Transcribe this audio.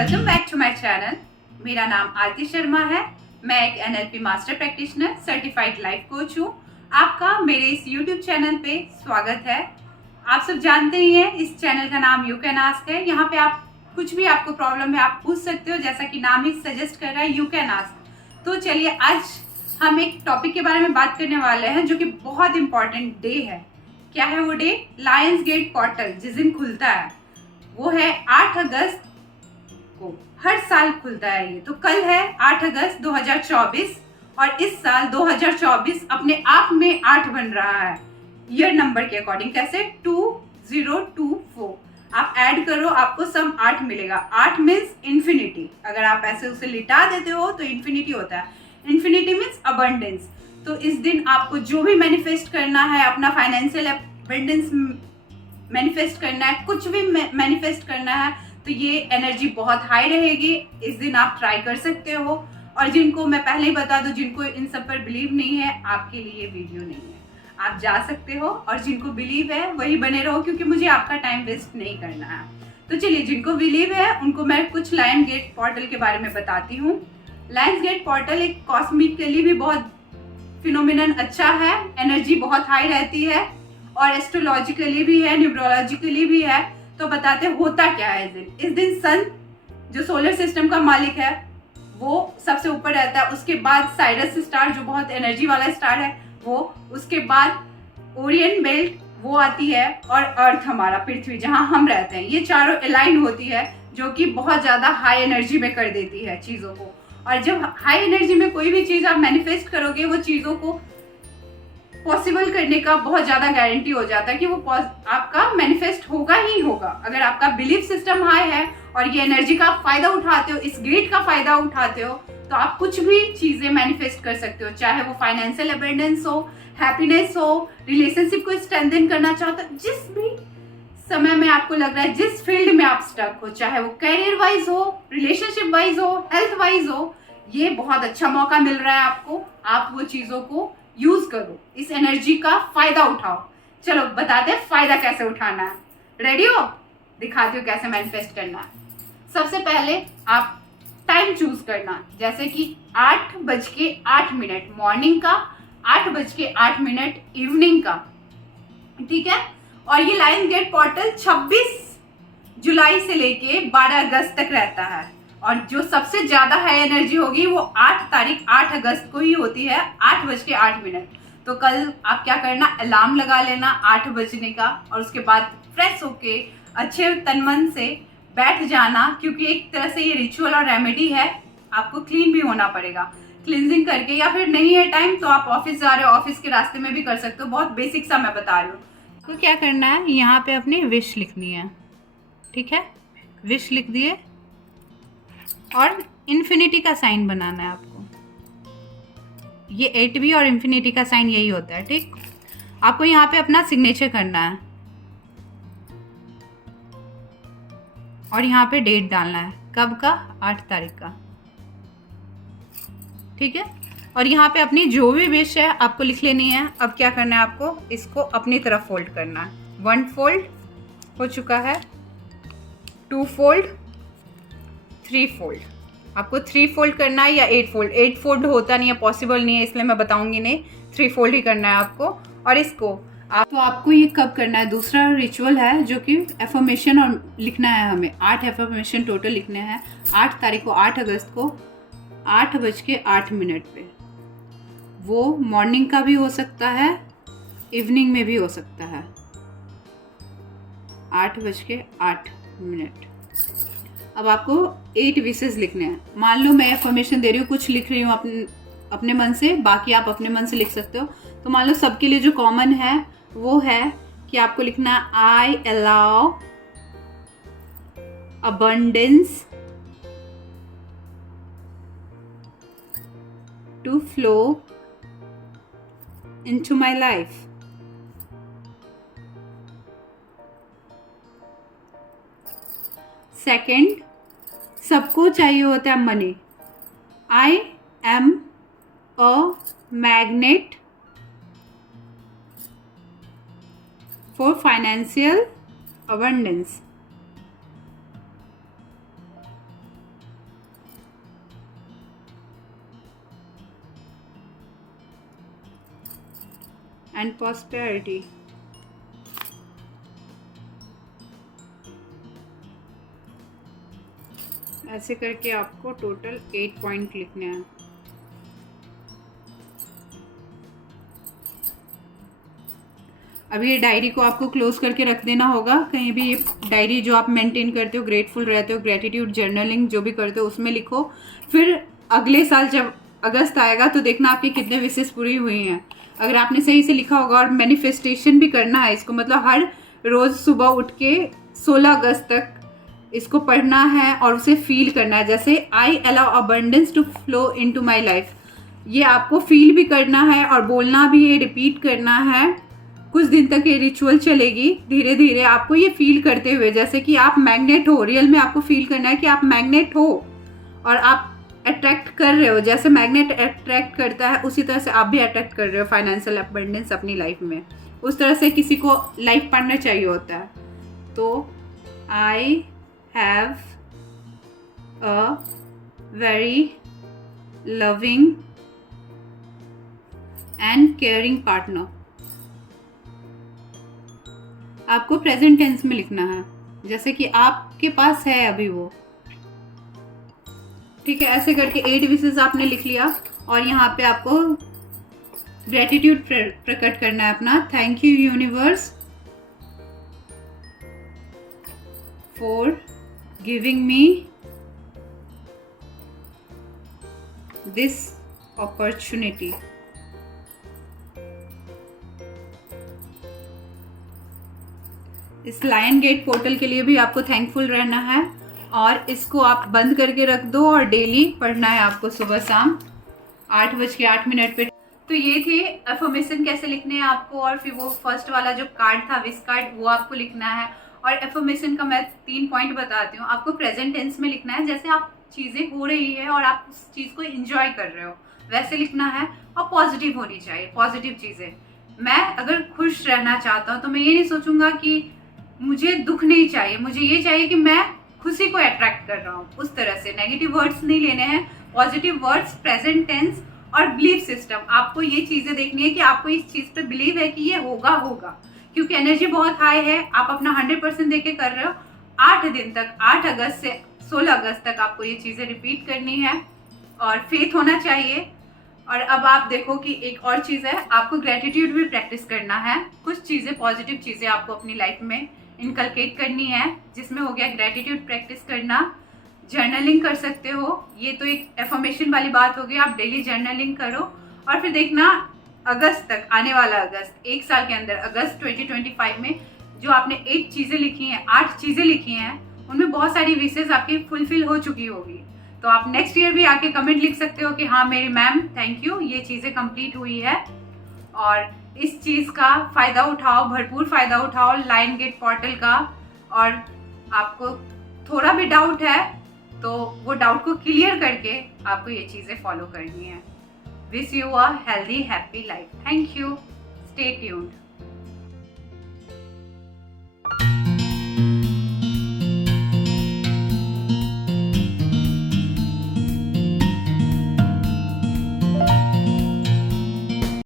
Welcome back to my channel. मेरा नाम आरती शर्मा है। मैं एक NLP master practitioner certified life coach हूँ। आपका मेरे इस यूट्यूब चैनल पे स्वागत है। आप सब जानते ही हैं इस चैनल का नाम यू कैन आस्क है। यहाँ पे आप कुछ भी आपको प्रॉब्लम है आप पूछ सकते हो, जैसा कि नाम ही सजेस्ट कर रहा है, यू कैन आस्क। तो चलिए आज हम एक टॉपिक के बारे में बात करने वाले हैं जो कि बहुत इंपॉर्टेंट डे है। क्या है वो डे? लायंस गेट पोर्टल जिस दिन खुलता है वो है 8 अगस्त को। हर साल खुलता है ये। तो कल है 8 अगस्त 2024 और इस साल 2024 अपने आप में 8 बन रहा है ईयर नंबर के अकॉर्डिंग। कैसे? 2024 आप ऐड करो आपको सम 8 मिलेगा। 8 मीन्स इन्फिनिटी। अगर आप ऐसे उसे लिटा देते हो तो इन्फिनिटी होता है। Infinity means abundance. तो इस दिन आपको जो भी मैनिफेस्ट करना है, अपना फाइनेंशियल अबंडेंस मैनिफेस्ट करना है, कुछ भी मैनिफेस्ट करना है, तो ये एनर्जी बहुत हाई रहेगी। इस दिन आप ट्राई कर सकते हो। और जिनको मैं पहले ही बता दूं, जिनको इन सब पर बिलीव नहीं है, आपके लिए वीडियो नहीं है। आप जा सकते हो और जिनको बिलीव है वही बने रहो, क्योंकि मुझे आपका टाइम वेस्ट नहीं करना है। तो चलिए, जिनको बिलीव है उनको मैं कुछ लायन गेट पोर्टल के बारे में बताती हूँ। लायंस गेट पोर्टल एक कॉस्मिकली भी बहुत फिनोमिनन अच्छा है। एनर्जी बहुत हाई रहती है और एस्ट्रोलॉजिकली भी है, न्यूमरोलॉजिकली भी है। तो बताते होता क्या है इस दिन। इस दिन सन जो सोलर सिस्टम का मालिक है वो सबसे ऊपर रहता है। उसके बाद साइरस स्टार जो बहुत एनर्जी वाला स्टार है वो, उसके बाद ओरियन बेल्ट वो आती है, और अर्थ हमारा पृथ्वी जहां हम रहते हैं, ये चारों अलाइन होती है, जो कि बहुत ज्यादा हाई एनर्जी में कर देती है चीजों को। और जब हाई एनर्जी में कोई भी चीज आप मैनिफेस्ट करोगे, वो चीजों को पॉसिबल करने का बहुत ज्यादा गारंटी हो जाता है कि वो आपका मैनिफेस्ट होगा ही होगा। अगर आपका बिलीफ सिस्टम हाई है और ये एनर्जी का फायदा उठाते हो, इस गेट का फायदा उठाते हो, तो आप कुछ भी चीजें मैनिफेस्ट कर सकते हो। चाहे वो फाइनेंशियल अबंडेंस हो, हैप्पीनेस हो, रिलेशनशिप को स्ट्रेंथन करना चाहते हो, जिस भी समय में आपको लग रहा है, जिस फील्ड में आप स्टक हो, चाहे वो करियर वाइज हो, रिलेशनशिप वाइज हो, हेल्थ वाइज हो, ये बहुत अच्छा मौका मिल रहा है आपको। आप वो चीजों को यूज करो, इस एनर्जी का फायदा उठाओ। चलो बताते हैं फायदा कैसे उठाना है। रेडी हो? दिखाती हूँ कैसे मैनिफेस्ट करना है। सबसे पहले आप टाइम चूज करना, जैसे कि 8:08 मॉर्निंग का, 8:08 इवनिंग का। ठीक है? और ये लायन गेट पोर्टल 26 जुलाई से लेके 12 अगस्त तक रहता है। और जो सबसे ज्यादा हाई एनर्जी होगी वो 8 अगस्त को ही होती है, 8:08। तो कल आप क्या करना, अलार्म लगा लेना 8 बजने का, और उसके बाद फ्रेश होके अच्छे तन मन से बैठ जाना, क्योंकि एक तरह से ये रिचुअल और रेमेडी है। आपको क्लीन भी होना पड़ेगा, क्लींजिंग करके। या फिर नहीं है टाइम तो आप ऑफिस जा रहे हो, ऑफिस के रास्ते में भी कर सकते हो। बहुत बेसिक सा मैं बता रही हूँ। तो क्या करना है, यहाँ पे अपनी विश लिखनी है। ठीक है? विश लिख दिए और इन्फिनिटी का साइन बनाना है आपको। ये 8 और इन्फिनिटी का साइन यही होता है। ठीक? आपको यहाँ पे अपना सिग्नेचर करना है और यहाँ पे डेट डालना है। कब का? 8 तारीख का। ठीक है? और यहाँ पे अपनी जो भी विश है आपको लिख लेनी है। अब क्या करना है, आपको इसको अपनी तरफ फोल्ड करना है। 1 फोल्ड हो चुका है, 2 फोल्ड, 3 फोल्ड। आपको 3 फोल्ड करना है या 8 फोल्ड। 8 फोल्ड होता नहीं है, पॉसिबल नहीं है, इसलिए मैं बताऊंगी नहीं। 3 फोल्ड ही करना है आपको। और इसको तो आपको ये कब करना है, दूसरा रिचुअल है जो कि एफर्मेशन और लिखना है हमें। 8 एफर्मेशन टोटल लिखने हैं। 8 तारीख को, 8 अगस्त को 8:08 पे। वो मॉर्निंग का भी हो सकता है, इवनिंग में भी हो सकता है। 8:08। अब आपको 8 विशेस लिखने हैं। मान लो मैं एफर्मेशन दे रही हूँ, कुछ लिख रही हूँ अपने मन से, बाकी आप अपने मन से लिख सकते हो। तो मान लो सबके लिए जो कॉमन है वो है कि आपको लिखना I allow abundance to flow into my life. Second, सबको चाहिए होता है money. I am a magnet for financial abundance. and prosperity. ऐसे करके आपको टोटल 8 पॉइंट लिखने हैं। अब ये डायरी को आपको क्लोज करके रख देना होगा कहीं भी। ये डायरी जो आप मेंटेन करते हो, ग्रेटफुल रहते हो, ग्रेटिट्यूड जर्नलिंग जो भी करते हो उसमें लिखो। फिर अगले साल जब अगस्त आएगा तो देखना आपकी कितने विशेष पूरी हुई हैं। अगर आपने सही से लिखा होगा, और मैनिफेस्टेशन भी करना है इसको, मतलब हर रोज़ सुबह उठ के 16 अगस्त तक इसको पढ़ना है और उसे फील करना है। जैसे I allow abundance to flow into my life, ये आपको फील भी करना है और बोलना भी है, रिपीट करना है। कुछ दिन तक ये रिचुअल चलेगी। धीरे धीरे आपको ये फील करते हुए जैसे कि आप मैग्नेट हो, रियल में आपको फील करना है कि आप मैग्नेट हो और आप अट्रैक्ट कर रहे हो। जैसे मैग्नेट अट्रैक्ट करता है उसी तरह से आप भी अट्रैक्ट कर रहे हो फाइनेंशियल अबंडेंस अपनी लाइफ में। उस तरह से किसी को लाइफ पार्टनर चाहिए होता है। तो I have a very loving and caring partner. आपको प्रेजेंट टेंस में लिखना है जैसे कि आपके पास है अभी वो। ठीक है, ऐसे करके 8 विशेस आपने लिख लिया और यहाँ पे आपको ग्रेटिट्यूड प्रकट करना है अपना। Thank you universe for giving me this opportunity. इस लायन गेट पोर्टल के लिए भी आपको थैंकफुल रहना है और इसको आप बंद करके रख दो और डेली पढ़ना है आपको सुबह शाम 8:08 पे। तो ये थे एफर्मेशन कैसे लिखने हैं आपको, और फिर वो फर्स्ट वाला जो कार्ड था विश कार्ड वो आपको लिखना है। और एफर्मेशन का मैं 3 पॉइंट बताती हूँ। आपको प्रेजेंट टेंस में लिखना है, जैसे आप चीज़ें हो रही है और आप उस चीज़ को इंजॉय कर रहे हो वैसे लिखना है। और पॉजिटिव होनी चाहिए, पॉजिटिव चीज़ें। मैं अगर खुश रहना चाहता हूँ तो मैं ये नहीं सोचूंगा कि मुझे दुख नहीं चाहिए, मुझे ये चाहिए कि मैं खुशी को अट्रैक्ट कर रहा हूँ। उस तरह से नेगेटिव वर्ड्स नहीं लेने हैं, पॉजिटिव वर्ड्स, प्रेजेंट टेंस और बिलीफ सिस्टम। आपको ये चीज़ें देखनी है कि आपको इस चीज़ पे बिलीव है कि ये होगा होगा, क्योंकि एनर्जी बहुत हाई है। आप अपना 100% देके कर रहे हो। 8 दिन तक, 8 अगस्त से 16 अगस्त तक आपको ये चीज़ें रिपीट करनी है और फेथ होना चाहिए। और अब आप देखो कि एक और चीज़ है, आपको ग्रेटिट्यूड भी प्रैक्टिस करना है। कुछ चीज़ें, पॉजिटिव चीज़ें आपको अपनी लाइफ में इनकलकेट करनी है, जिसमें हो गया ग्रेटिट्यूड प्रैक्टिस करना। जर्नलिंग कर सकते हो, ये तो एक एफर्मेशन वाली बात हो गई। आप डेली जर्नलिंग करो और फिर देखना अगस्त तक, आने वाला अगस्त, 1 साल के अंदर, अगस्त 2025 में जो आपने 8 चीज़ें लिखी हैं, 8 चीज़ें लिखी हैं, उनमें बहुत सारी विशेष आपकी फुलफिल हो चुकी होगी। तो आप नेक्स्ट ईयर भी आके कमेंट लिख सकते हो कि हाँ मेरी मैम थैंक यू, ये चीज़ें कंप्लीट हुई है। और इस चीज़ का फ़ायदा उठाओ, भरपूर फ़ायदा उठाओ लायन गेट पोर्टल का। और आपको थोड़ा भी डाउट है तो वो डाउट को क्लियर करके आपको ये चीज़ें फॉलो करनी है। Wish you a healthy happy life. Thank you, stay tuned.